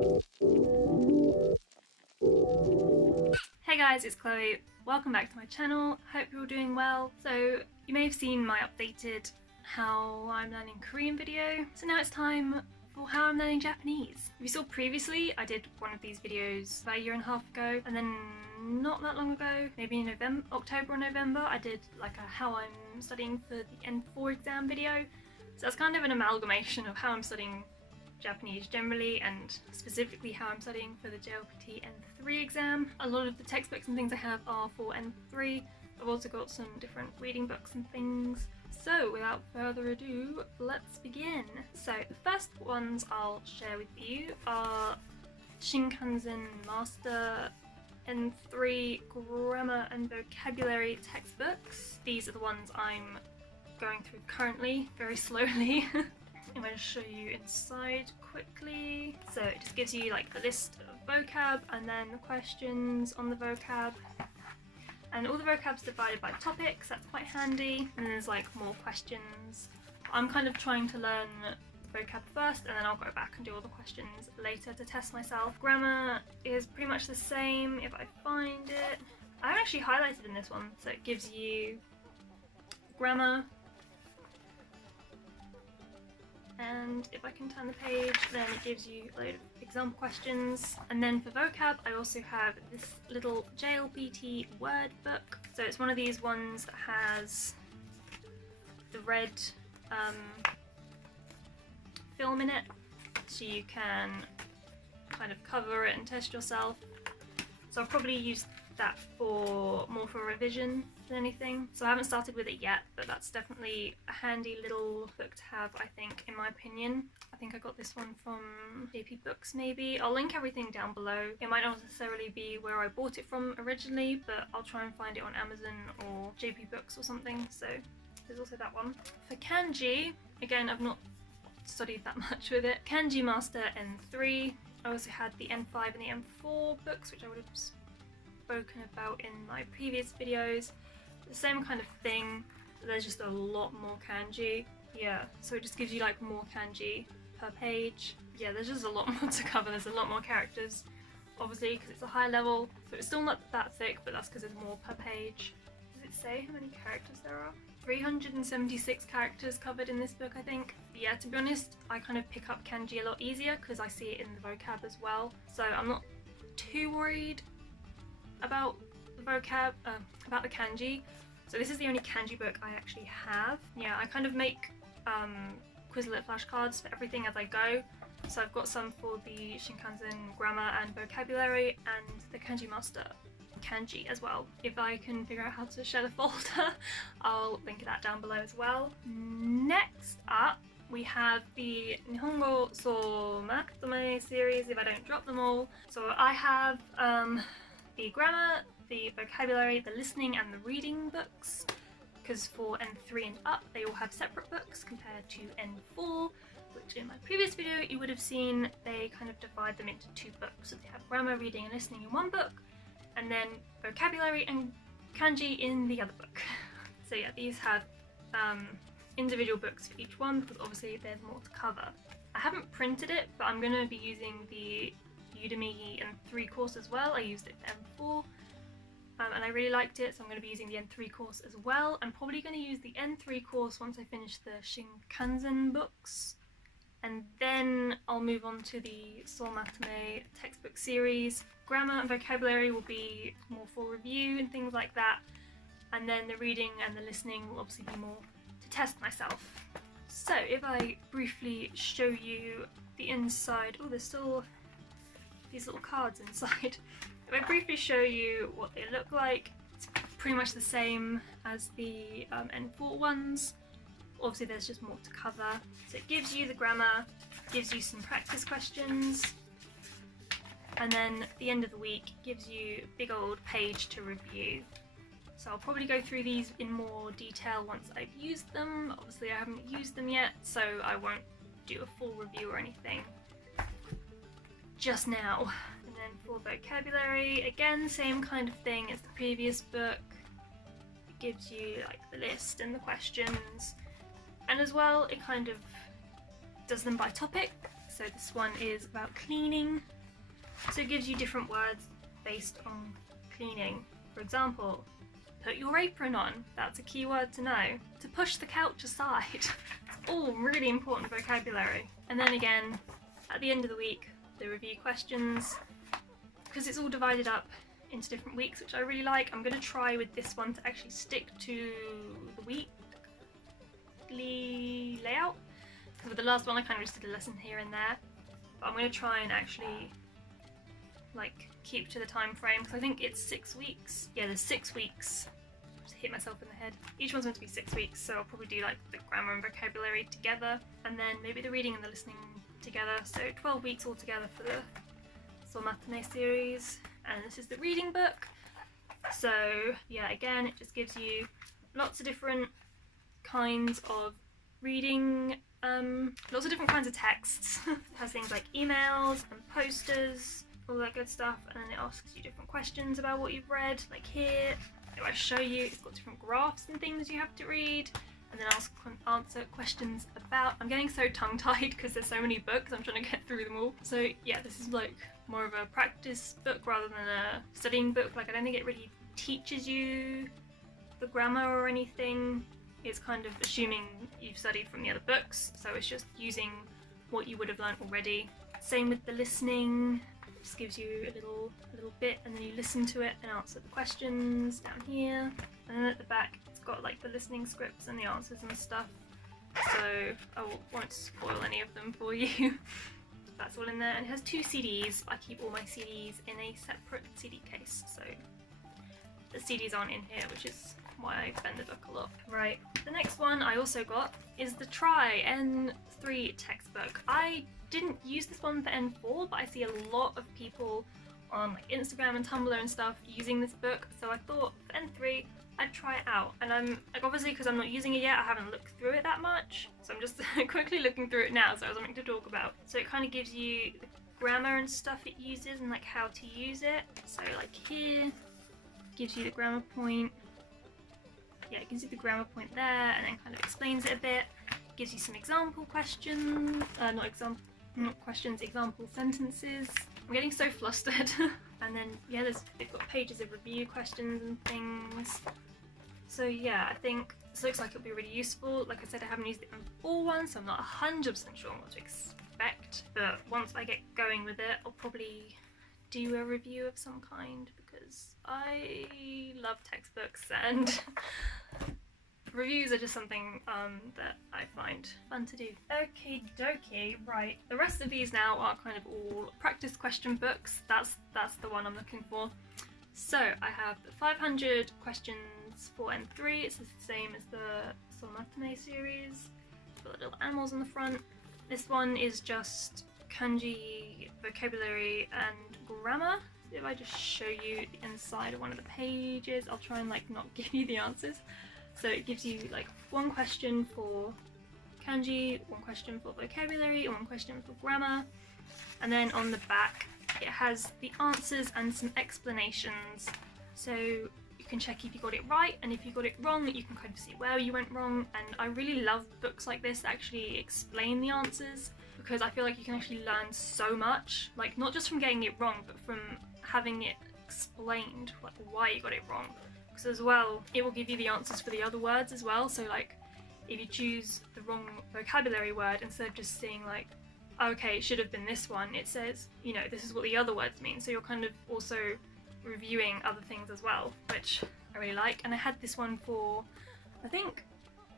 Hey guys, it's Chloe. Welcome back to my channel. Hope you're all doing well. So you may have seen my updated how I'm learning Korean video. So now it's time for how I'm learning Japanese. If you saw previously, I did one of these videos about a year and a half ago, and then not that long ago, maybe in October or November, I did like a how I'm studying for the N4 exam video. So that's kind of an amalgamation of how I'm studying Japanese generally and specifically how I'm studying for the JLPT N3 exam. A lot of the textbooks and things I have are for N3. I've also got some different reading books and things. So without further ado, let's begin. So the first ones I'll share with you are Shinkansen Master N3 Grammar and Vocabulary textbooks. These are the ones I'm going through currently, very slowly. I'm going to show you inside quickly. So it just gives you like the list of vocab and then the questions on the vocab. And all the vocab's divided by topics, that's quite handy. And then there's like more questions. I'm kind of trying to learn vocab first and then I'll go back and do all the questions later to test myself. Grammar is pretty much the same if I find it. I haven't actually highlighted in this one, so it gives you grammar. And if I can turn the page, then it gives you a load of example questions. And then for vocab, I also have this little JLPT word book. So it's one of these ones that has the red film in it, so you can kind of cover it and test yourself. So I'll probably use that more for revision than anything. So I haven't started with it yet, but that's definitely a handy little book to have, I think, in my opinion. I think I got this one from JP Books maybe. I'll link everything down below. It might not necessarily be where I bought it from originally, but I'll try and find it on Amazon or JP Books or something. So there's also that one. For kanji, again, I've not studied that much with it. Kanji Master N3. I also had the N5 and the N4 books, which I would have spoken about in my previous videos. The same kind of thing, there's just a lot more kanji. Yeah, so it just gives you like more kanji per page. Yeah, there's just a lot more to cover. There's a lot more characters, obviously, because it's a high level. So it's still not that thick, but that's because there's more per page. Does it say how many characters there are? 376 characters covered in this book, I think. But yeah, to be honest, I kind of pick up kanji a lot easier because I see it in the vocab as well. So I'm not too worried about the vocab, about the kanji. So this is the only kanji book I actually have. Yeah, I kind of make Quizlet flashcards for everything as I go. So I've got some for the Shinkansen grammar and vocabulary and the Kanji Master kanji as well. If I can figure out how to share the folder, I'll link that down below as well. Next up, we have the Nihongo So Matome series, if I don't drop them all. So I have the grammar, the vocabulary, the listening and the reading books, because for N3 and up they all have separate books compared to N4, which in my previous video you would have seen they kind of divide them into two books. So they have grammar, reading and listening in one book, and then vocabulary and kanji in the other book. So yeah, these have individual books for each one because obviously there's more to cover. I haven't printed it, but I'm going to be using the Udemy N3 course as well. I used it for N4 and I really liked it, so I'm going to be using the N3 course as well. I'm probably going to use the N3 course once I finish the Shinkansen books, and then I'll move on to the Matome textbook series. Grammar and vocabulary will be more for review and things like that, and then the reading and the listening will obviously be more to test myself. So if I briefly show you the inside, oh, there's still these little cards inside. If I briefly show you what they look like, it's pretty much the same as the N4 ones. Obviously there's just more to cover. So it gives you the grammar, gives you some practice questions, and then at the end of the week gives you a big old page to review. So I'll probably go through these in more detail once I've used them. Obviously I haven't used them yet, so I won't do a full review or anything just now. And then for vocabulary, again, same kind of thing as the previous book. It gives you like the list and the questions, and as well it kind of does them by topic. So this one is about cleaning. So it gives you different words based on cleaning. For example, put your apron on. That's a key word to know. To push the couch aside. It's all really important vocabulary. And then again, at the end of the week, the review questions. Because it's all divided up into different weeks, which I really like. I'm going to try with this one to actually stick to the weekly layout. Because with the last one I kind of just did a lesson here and there. But I'm going to try and actually like keep to the time frame, because I think it's 6 weeks. Yeah, there's 6 weeks. Just hit myself in the head. Each one's meant to be 6 weeks, so I'll probably do like the grammar and vocabulary together, and then maybe the reading and the listening together. So 12 weeks altogether for the Soul Matinee series. And this is the reading book. So yeah, again, it just gives you lots of different kinds of reading, lots of different kinds of texts. It has things like emails and posters, all that good stuff, and then it asks you different questions about what you've read, like here. If I show you, it's got different graphs and things you have to read, and then answer questions about. I'm getting so tongue-tied because there's so many books, I'm trying to get through them all. So yeah, this is like more of a practice book rather than a studying book. Like, I don't think it really teaches you the grammar or anything. It's kind of assuming you've studied from the other books, so it's just using what you would have learnt already. Same with the listening. It just gives you a little bit, and then you listen to it and answer the questions down here. And then at the back it's got like the listening scripts and the answers and stuff, so I won't spoil any of them for you. That's all in there. And it has 2 CDs. I keep all my CDs in a separate CD case, so the CDs aren't in here, which is why I bend the book a lot. Right, the next one I also got is the Try N3 textbook. I didn't use this one for N4, but I see a lot of people on like Instagram and Tumblr and stuff using this book, so I thought for N3 I'd try it out. And I'm like, obviously because I'm not using it yet, I haven't looked through it that much, so I'm just quickly looking through it now so I have something to talk about. So it kind of gives you the grammar and stuff it uses and like how to use it. So like here, gives you the grammar point. Yeah, it gives you the grammar point there, and then kind of explains it a bit. Gives you some example questions, example sentences. I'm getting so flustered. And then yeah, they've got pages of review questions and things. So yeah, I think this looks like it'll be really useful. Like I said, I haven't used the M4 one, so I'm not 100% sure what to expect. But once I get going with it, I'll probably do a review of some kind, because I love textbooks and reviews are just something that I find fun to do. Okie dokie, right. The rest of these now are kind of all practice question books. That's the one I'm looking for. So I have the 500 questions for N3. It's the same as the Soul Matinee series. It's got little animals on the front. This one is just kanji, vocabulary and grammar. So if I just show you the inside of one of the pages, I'll try and like not give you the answers. So it gives you like 1 question for kanji, 1 question for vocabulary, and 1 question for grammar. And then on the back it has the answers and some explanations. So you can check if you got it right, and if you got it wrong, you can kind of see where you went wrong. And I really love books like this that actually explain the answers, because I feel like you can actually learn so much, like not just from getting it wrong, but from having it explained, like why you got it wrong. Because as well, it will give you the answers for the other words as well. So like if you choose the wrong vocabulary word, instead of just seeing like, okay, it should have been this one, it says, you know, this is what the other words mean. So you're kind of also reviewing other things as well, which I really like. And I had this one for, I think,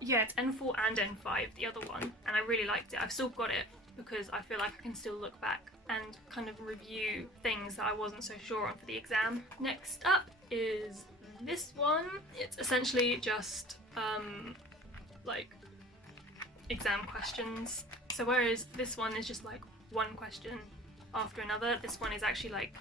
yeah, it's N4 and N5, the other one, and I really liked it. I've still got it because I feel like I can still look back and kind of review things that I wasn't so sure on for the exam. Next up is this one. It's essentially just like exam questions. So whereas this one is just like one question after another, this one is actually like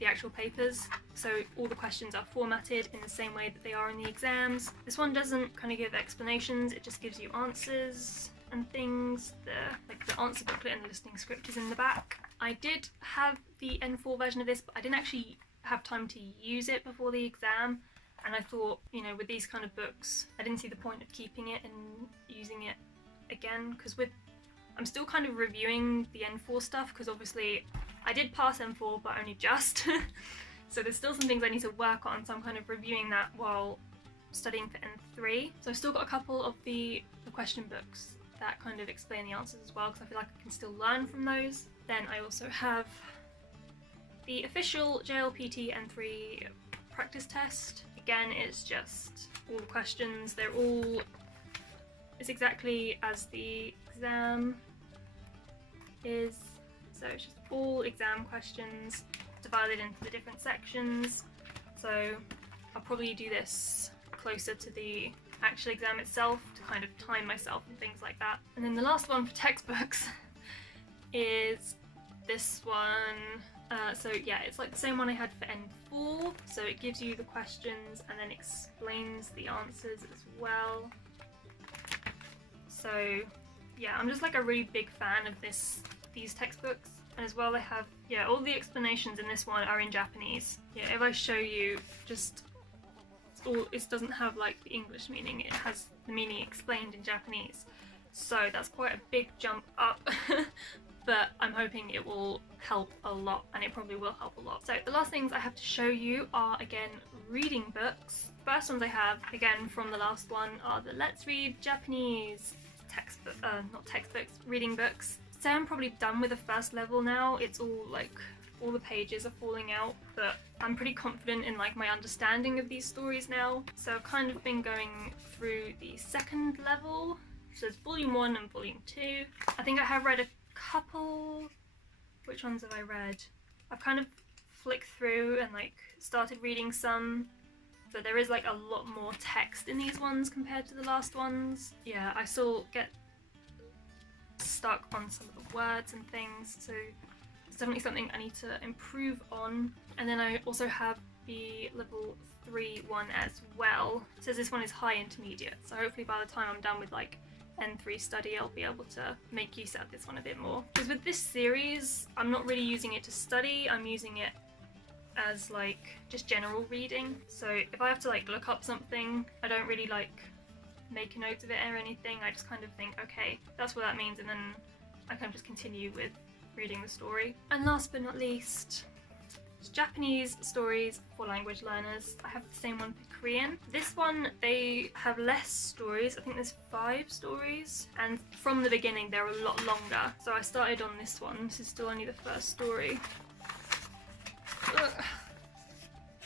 the actual papers. So all the questions are formatted in the same way that they are in the exams. This one doesn't kind of give explanations, it just gives you answers and things. The answer booklet and the listening script is in the back. I did have the N4 version of this, but I didn't actually have time to use it before the exam, and I thought, you know, with these kind of books, I didn't see the point of keeping it and using it again, because with I'm still kind of reviewing the N4 stuff because obviously I did pass N4 but only just. So there's still some things I need to work on, so I'm kind of reviewing that while studying for N3. So I've still got a couple of the question books that kind of explain the answers as well, because I feel like I can still learn from those. Then I also have the official JLPT N3 practice test. Again, it's just all the questions. It's exactly as the exam is. So it's just all exam questions divided into the different sections. So I'll probably do this closer to the actual exam itself to kind of time myself and things like that. And then the last one for textbooks is this one. So yeah, it's like the same one I had for N4. So it gives you the questions and then explains the answers as well. So yeah, I'm just like a really big fan of these textbooks. And as well they have, yeah, all the explanations in this one are in Japanese. Yeah, if I show you, it doesn't have like the English meaning, it has the meaning explained in Japanese. So that's quite a big jump up, but I'm hoping it will help a lot, and it probably will help a lot. So the last things I have to show you are, again, reading books. First ones I have, again from the last one, are the Let's Read Japanese reading books. So I'm probably done with the first level now. It's all like, all the pages are falling out, but I'm pretty confident in like my understanding of these stories now. So I've kind of been going through the second level. So it's volume 1 and volume 2. I think I have read a couple. Which ones have I read? I've kind of flicked through and like started reading some. So there is like a lot more text in these ones compared to the last ones. Yeah, I still get stuck on some of the words and things, so it's definitely something I need to improve on. And then I also have the level 3 one as well. It says this one is high intermediate, so hopefully by the time I'm done with like N3 study I'll be able to make use out of this one a bit more. Because with this series I'm not really using it to study, I'm using it as like just general reading. So if I have to like look up something, I don't really like make a note of it or anything. I just kind of think, okay, that's what that means, and then I can just continue with reading the story. And last but not least, Japanese stories for language learners. I have the same one for Korean. This one, they have less stories. I think there's 5 stories, and from the beginning they're a lot longer. So I started on this one. This is still only the first story. Ugh.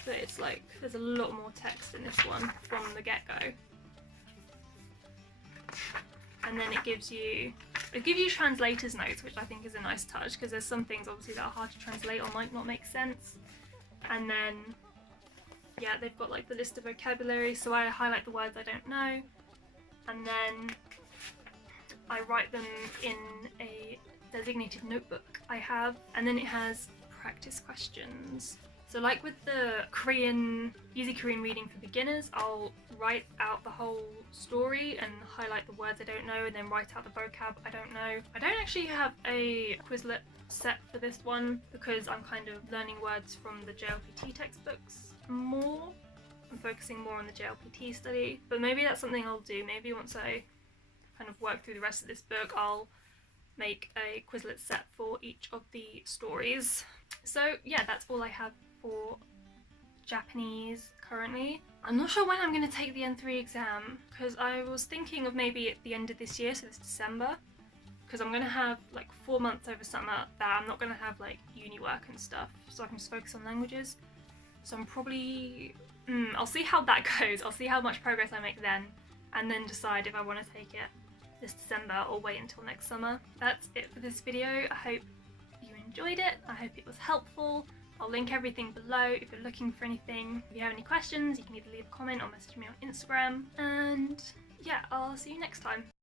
But it's like, there's a lot more text in this one from the get-go. And then it gives you translator's notes, which I think is a nice touch, because there's some things obviously that are hard to translate or might not make sense. And then, yeah, they've got like the list of vocabulary, so I highlight the words I don't know, and then I write them in a designated notebook I have, and then it has practice questions. So like with the easy Korean reading for beginners, I'll write out the whole story and highlight the words I don't know, and then write out the vocab I don't know. I don't actually have a Quizlet set for this one because I'm kind of learning words from the JLPT textbooks more. I'm focusing more on the JLPT study, but maybe that's something I'll do. Maybe once I kind of work through the rest of this book, I'll make a Quizlet set for each of the stories. So yeah, that's all I have for Japanese currently. I'm not sure when I'm going to take the N3 exam, because I was thinking of maybe at the end of this year, so this December, because I'm going to have like 4 months over summer that I'm not going to have like uni work and stuff, so I can just focus on languages. So I'm probably, I'll see how that goes, I'll see how much progress I make then, and then decide if I want to take it this December or wait until next summer. That's it for this video. I hope you enjoyed it, I hope it was helpful. I'll link everything below if you're looking for anything. If you have any questions, you can either leave a comment or message me on Instagram. And yeah, I'll see you next time.